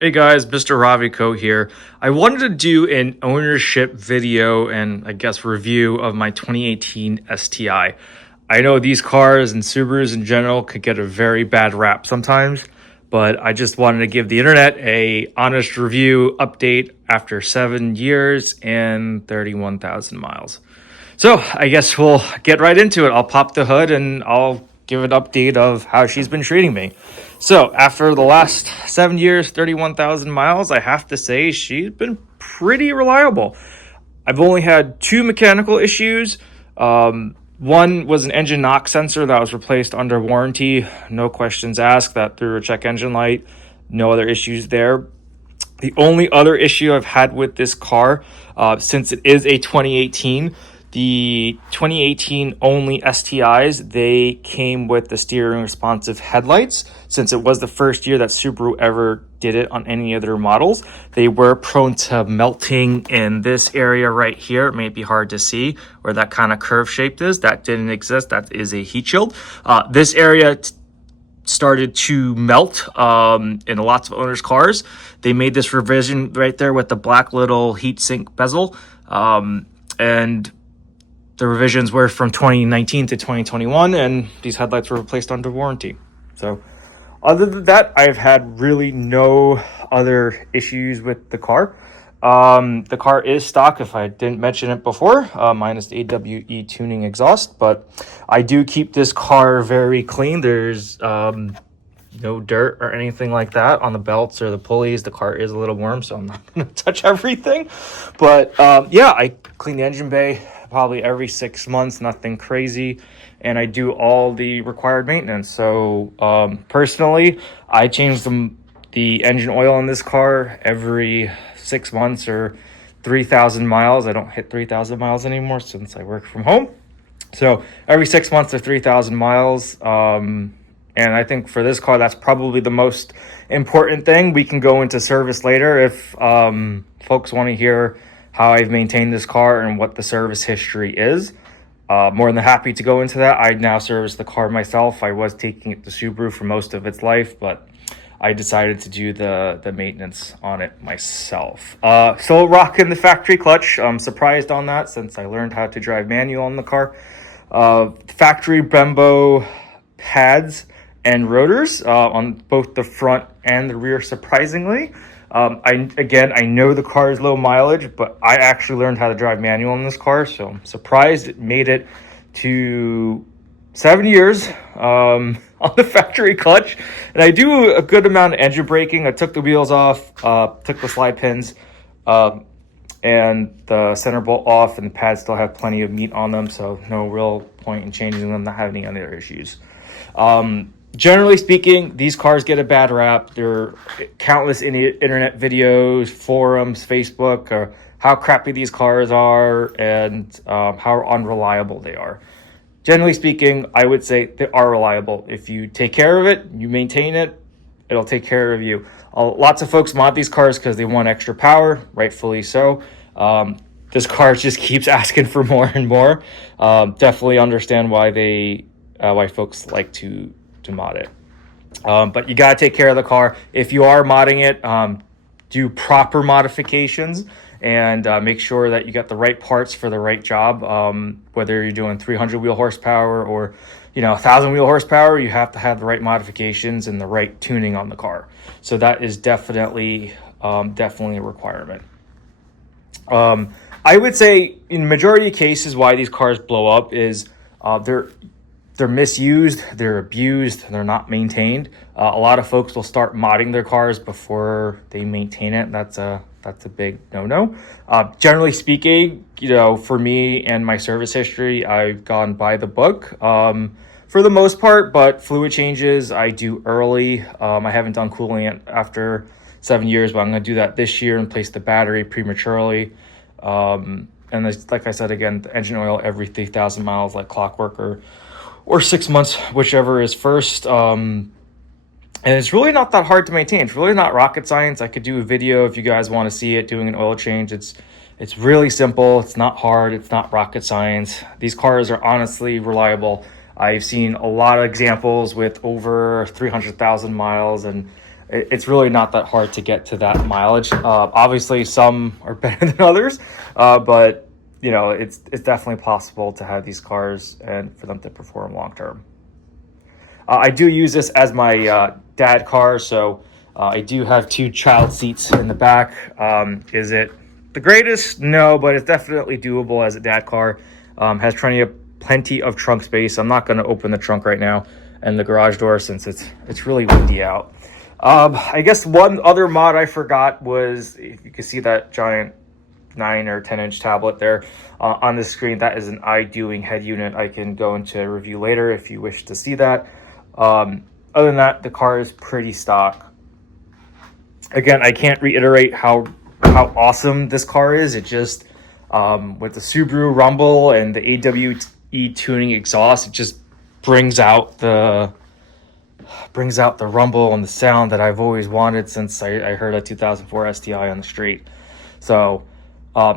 Hey guys, Mr. Raviko here. I wanted to do an ownership video and I guess review of my 2018 STi. I know these cars and Subarus in general could get a very bad rap sometimes, but I just wanted to give the internet a honest review update after 7 years and 31,000 miles. So I guess we'll get right into it. I'll pop the hood and I'll give an update of how she's been treating me. So after the last 7 years, 31,000 miles, I have to say she's been pretty reliable. I've only had two mechanical issues. One was an engine knock sensor that was replaced under warranty. No questions asked. That threw a check engine light. No other issues there. The only other issue I've had with this car, since it is a 2018, the 2018 only STIs, they came with the steering responsive headlights. Since it was the first year that Subaru ever did it on any of their models, they were prone to melting in this area right here. It may be hard to see where that kind of curve shape is. That didn't exist. That is a heat shield. This area started to melt in lots of owners' cars. They made this revision right there with the black little heat sink bezel. And the revisions were from 2019 to 2021, and these headlights were replaced under warranty. So other than that, I've had really no other issues with the car. The car is stock, if I didn't mention it before, minus the AWE tuning exhaust, but I do keep this car very clean. There's no dirt or anything like that on the belts or the pulleys. The car is a little warm, so I'm not going to touch everything. But yeah, I clean the engine bay probably every 6 months, nothing crazy. And I do all the required maintenance. So personally, I change the engine oil in this car every 6 months or 3,000 miles. I don't hit 3,000 miles anymore since I work from home. So every 6 months or 3,000 miles. And I think for this car, that's probably the most important thing. We can go into service later if folks want to hear how I've maintained this car and what the service history is. More than happy to go into that. I now service the car myself. I was taking it to Subaru for most of its life, but I decided to do the maintenance on it myself. Still rocking the factory clutch. I'm surprised on that since I learned how to drive manual on the car. Factory Brembo pads and rotors on both the front and the rear, surprisingly. I know the car is low mileage, but I actually learned how to drive manual in this car, so I'm surprised it made it to 7 years on the factory clutch. And I do a good amount of engine braking. I took the wheels off, took the slide pins and the center bolt off, and the pads still have plenty of meat on them, so no real point in changing them, not having any other issues. Generally speaking, these cars get a bad rap. There are countless internet videos, forums, Facebook, or how crappy these cars are and how unreliable they are. Generally speaking, I would say they are reliable. If you take care of it, you maintain it, it'll take care of you. Lots of folks mod these cars because they want extra power, rightfully so. This car just keeps asking for more and more. Definitely understand why folks like to mod it. But you got to take care of the car. If you are modding it, do proper modifications and make sure that you got the right parts for the right job. Whether you're doing 300 wheel horsepower or 1,000 wheel horsepower, you have to have the right modifications and the right tuning on the car. So that is definitely a requirement. I would say in majority of cases why these cars blow up is they're misused, they're abused, they're not maintained. A lot of folks will start modding their cars before they maintain it. That's a big no-no. Generally speaking, for me and my service history, I've gone by the book for the most part, but fluid changes I do early. I haven't done cooling after 7 years, but I'm going to do that this year and replace the battery prematurely. And like I said, again, the engine oil every 3,000 miles like clockwork or 6 months, whichever is first. And it's really not that hard to maintain. It's really not rocket science. I could do a video if you guys want to see it doing an oil change. It's really simple. It's not hard. It's not rocket science. These cars are honestly reliable. I've seen a lot of examples with over 300,000 miles, and it's really not that hard to get to that mileage. Obviously, some are better than others, but you know, it's definitely possible to have these cars and for them to perform long term. I do use this as my dad car, so I do have 2 child seats in the back. Is it the greatest? No, but it's definitely doable as a dad car. Has plenty of trunk space. I'm not going to open the trunk right now and the garage door since it's really windy out. I guess one other mod I forgot was, if you can see that giant 9 or 10-inch tablet there on the screen, that is an iDoing head unit. I can go into a review later if you wish to see that. Other than that, the car is pretty stock. Again, I can't reiterate how awesome this car is. It just, with the Subaru Rumble and the AWE tuning exhaust, it just brings out the rumble and the sound that I've always wanted since I heard a 2004 STi on the street. So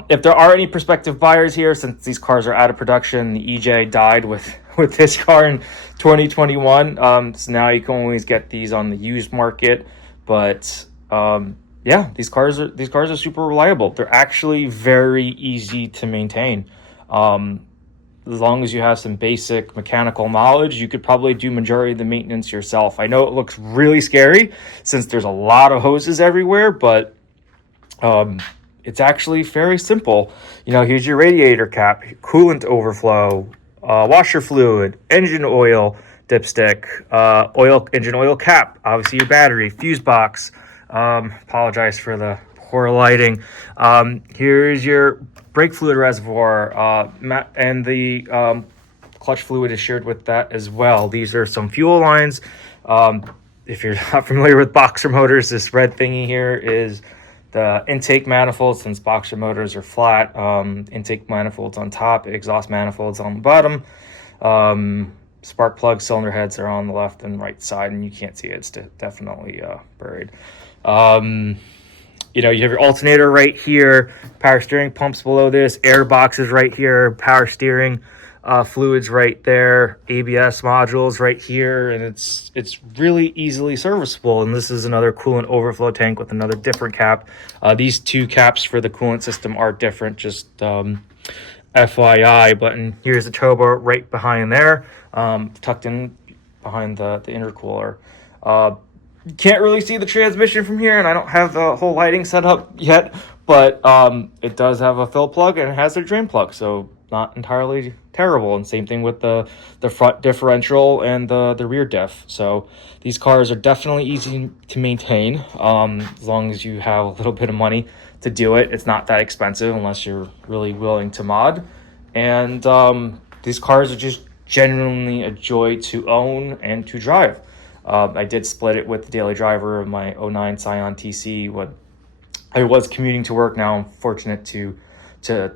if there are any prospective buyers here, since these cars are out of production, the EJ died with this car in 2021, so now you can always get these on the used market. But yeah, these cars are super reliable. They're actually very easy to maintain. As long as you have some basic mechanical knowledge, you could probably do majority of the maintenance yourself. I know it looks really scary since there's a lot of hoses everywhere, but it's actually very simple. You know, here's your radiator cap, coolant overflow, washer fluid, engine oil dipstick, engine oil cap, obviously your battery, fuse box. Apologize for the poor lighting. Here's your brake fluid reservoir, and the clutch fluid is shared with that as well. These are some fuel lines. If you're not familiar with boxer motors, this red thingy here is the intake manifold. Since boxer motors are flat, intake manifolds on top, exhaust manifolds on the bottom. Spark plug cylinder heads are on the left and right side, and you can't see it. It's definitely buried. You know, you have your alternator right here, power steering pumps below this, air boxes right here, power steering fluids right there, ABS modules right here, and it's really easily serviceable. And this is another coolant overflow tank with another different cap. These 2 caps for the coolant system are different, just FYI. But here's the turbo right behind there, tucked in behind the intercooler. You can't really see the transmission from here, and I don't have the whole lighting set up yet, but it does have a fill plug and it has a drain plug, so not entirely terrible. And same thing with the front differential and the rear diff. So these cars are definitely easy to maintain, as long as you have a little bit of money to do it. It's not that expensive unless you're really willing to mod. And these cars are just genuinely a joy to own and to drive. I did split it with the daily driver of my 09 Scion TC when I was commuting to work. Now I'm fortunate to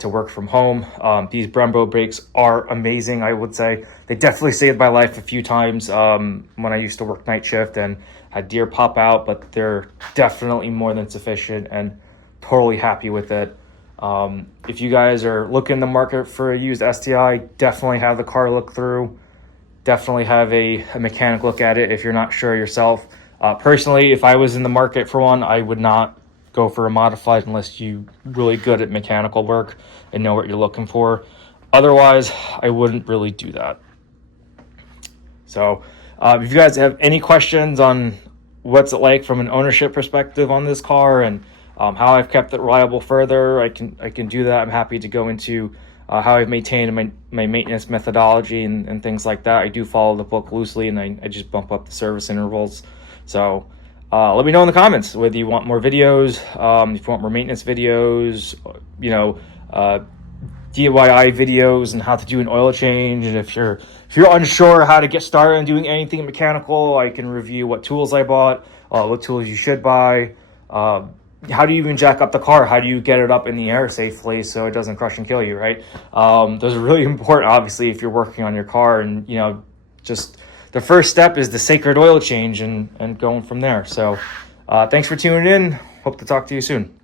work from home. These Brembo brakes are amazing, I would say. They definitely saved my life a few times when I used to work night shift and had deer pop out, but they're definitely more than sufficient and totally happy with it. If you guys are looking in the market for a used STi, definitely have the car look through. Definitely have a mechanic look at it if you're not sure yourself. Personally, if I was in the market for one, I would not go for a modified unless you're really good at mechanical work and know what you're looking for. Otherwise, I wouldn't really do that. So if you guys have any questions on what's it like from an ownership perspective on this car and how I've kept it reliable further, I can do that. I'm happy to go into how I've maintained my maintenance methodology and things like that. I do follow the book loosely, and I just bump up the service intervals. So let me know in the comments whether you want more videos, if you want more maintenance videos, you know, DIY videos and how to do an oil change. And if you're unsure how to get started on doing anything mechanical, I can review what tools I bought, what tools you should buy. How do you even jack up the car? How do you get it up in the air safely so it doesn't crush and kill you, right? Those are really important, obviously, if you're working on your car. And, you know, just the first step is the sacred oil change and going from there. So thanks for tuning in. Hope to talk to you soon.